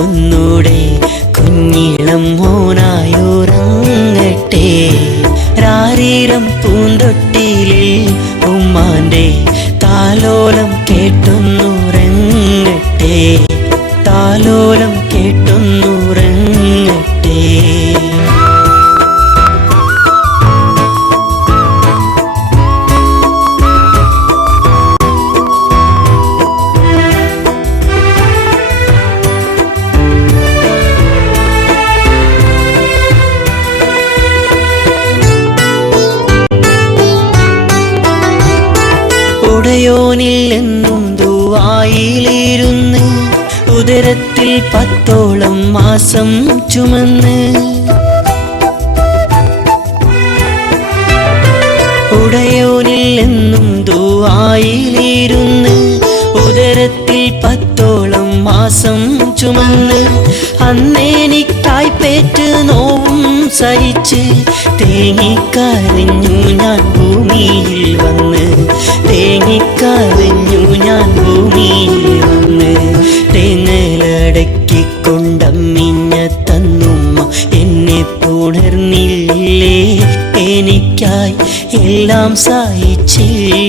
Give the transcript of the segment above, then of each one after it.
ഒന്നൂടെ കുഞ്ഞിളം മോനായുറങ്ങട്ടെ. രാരീരം പൂന്തൊട്ടിലിൽ ഉമ്മാന്റെ താലോലം കേട്ടൊന്നുറങ്ങട്ടെ, താലോലം കേട്ടൊന്നുറങ്ങട്ടെ. ഉടയോനിൽ എന്നും ദുആയിലിരുന്ന് ഉദരത്തിൽ 10ഓളം മാസം ചുമന്ന്. ഉടയോനിൽ എന്നും ദുആയിലിരുന്ന് ഉദരത്തിൽ 10ഓളം മാസം ചുമന്ന്. അന്നെനിക്കായി പേറ്റ് നോവും സഹിച്ച് തേങ്ങിക്കരഞ്ഞു ഞാൻ ഭൂമിയിൽ വന്ന്, തേങ്ങിക്കരഞ്ഞു ഞാൻ ഭൂമിയിൽ വന്ന്. തേങ്ങലടക്കിക്കൊണ്ടമ്മിഞ്ഞ തന്നുമ്മ എന്നെ പുണർന്നില്ലേ, എനിക്കായി എല്ലാം സഹിച്ചില്ലേ.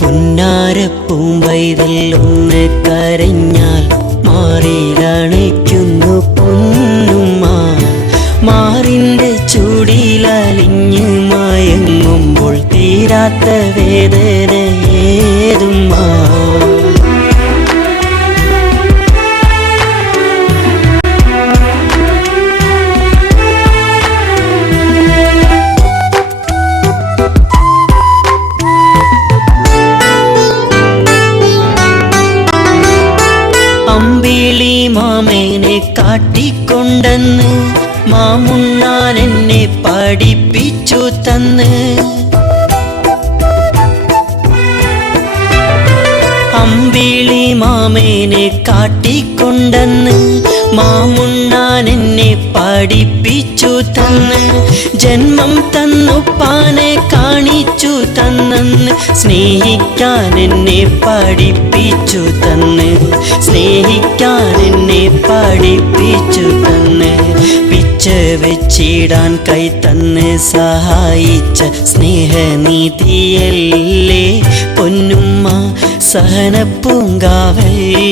പുന്നാരപ്പൂമ്പൈതൽ ഒന്ന് കരഞ്ഞാൽ മാറിലണയ്ക്കുന്നു പൊന്നുമ്മ. മാറിൻ്റെ ചൂടിലലിഞ്ഞ് മയങ്ങുമ്പോൾ തീരാത്ത വേദന ഏതുമ്മ. അമ്പിളി മാമേനെ കാട്ടിക്കൊണ്ടെന്ന് മാമുണ്ണാൻ എന്നെ പഠിപ്പിച്ചു തന്ന്. അമ്പിളി മാമേനെ കാട്ടിക്കൊണ്ടെന്ന് മാമുണ്ണാൻ എന്നെ പഠിപ്പിച്ചു തന്ന്. ജന്മം തന്നുപ്പാനെ കാണിച്ചു തന്നെന്ന് സ്നേഹിക്കാൻ എന്നെ പഠിപ്പിച്ചു തന്ന്, സ്നേഹിക്കാൻ എന്നെ പഠിപ്പിച്ചു തന്ന്. പിച്ച വെച്ചിടാൻ കൈ തന്ന് സഹായിച്ച സ്നേഹനിധിയല്ലേ പൊന്നുമ്മ, സഹനപ്പൂങ്കാവല്ലേ.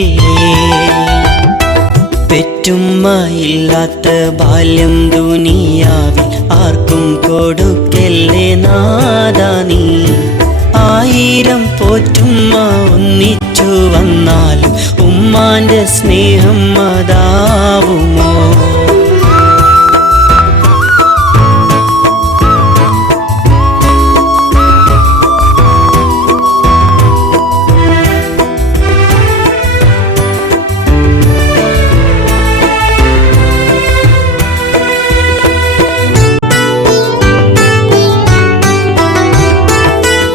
പെറ്റുമ്മയില്ലാത്ത ബാല്യം ദുനിയാവിൽ ആർക്കും കൊടുക്കല്ലേ നാദാ നീ. 1000 പോറ്റുമ്മ ഒന്നിച്ചു വന്നാലും ഉമ്മാന്റെ സ്നേഹം അതാവുമോ.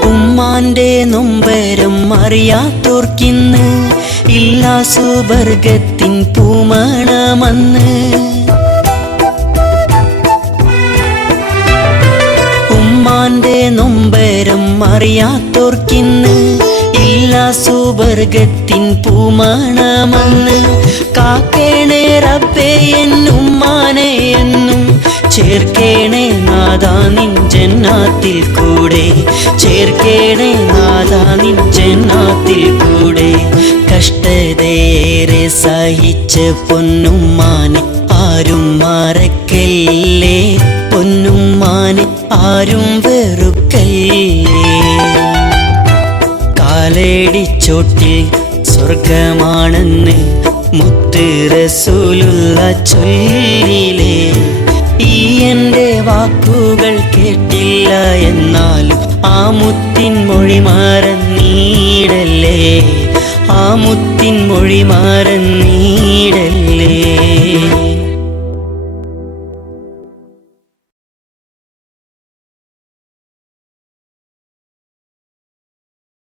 ഉമ്മാന്റെ നൊമ്പരം അറിയാത്തോർക്കിന്ന് ഇല്ല സുവർഗത്തിൻ പൂമണമെന്ന്. ഉമ്മാന്റെ നൊമ്പരം അറിയാത്തോർക്കിന്ന് ഇല്ല സുവർഗത്തിൻ പൂമണമെന്ന്. കാക്കേണേ റബ്ബേ എന്നുമ്മാനെ എന്നും ചേർക്കേണേ നാദാ നിൻ ജന്നാത്തിൽ കൂടെ, ചേർക്കേണേ നാദാ നിൻ ജന്നാത്തിൽ കൂടെ. കഷ്ടതയേറെ സഹിച്ച പൊന്നുമ്മാനെ ആരും മറക്കല്ലേ, പൊന്നുമ്മാനെ ആരും വെറുക്കല്ലേ. കാലടിച്ചോട്ടിൽ സ്വർഗമാണെന്ന് മുത്ത് റസൂലുള്ള ചൊല്ലിലേ. ഈ എൻ്റെ വാക്കുകൾ കേട്ടില്ല എന്നാലും ആ മുത്തിൻ മൊഴി മറന്നീടല്ലേ, ആ മുത്തിൻ മൊഴി മറന്നീടല്ലേ.